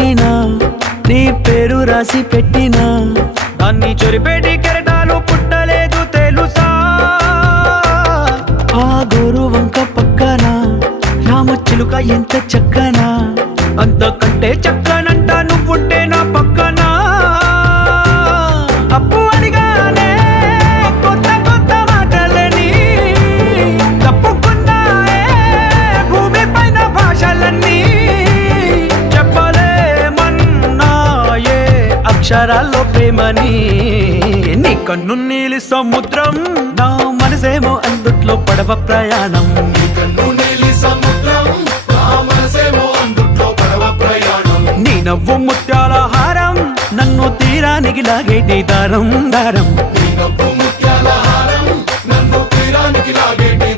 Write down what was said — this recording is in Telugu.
పుట్టినా నీ పేరు రాసి పెట్టినా దాన్ని చెరిపేటి కెరటాలు పుట్టలేదు తెలుసా ఆ గోరు వంక పక్కన రామచిలుక ఎంత చక్కనా అంతకంటే చక్కనంట నువ్వుంటే నా పక్కన అప్పు అడిగానే కొత్త కొత్త మాటలని తప్పుకున్నాయే భూమి పైన భాషలన్నీ చెప్పలేమన్నాయే అక్షరాల్లో ప్రేమని నీ కన్ను నీలి సముద్రం నా మనసేమో అందుట్లో పడవ ప్రయాణం నీ కన్ను నీలి సముద్రం నా మనసేమో అందుట్లో పడవ ప్రయాణం నీ నవ్వు ముత్యాల హారం నన్ను తీరానికి లాగేటి దారం దారం నీ నవ్వు ముత్యాల హారం నన్ను తీరానికి లాగేటి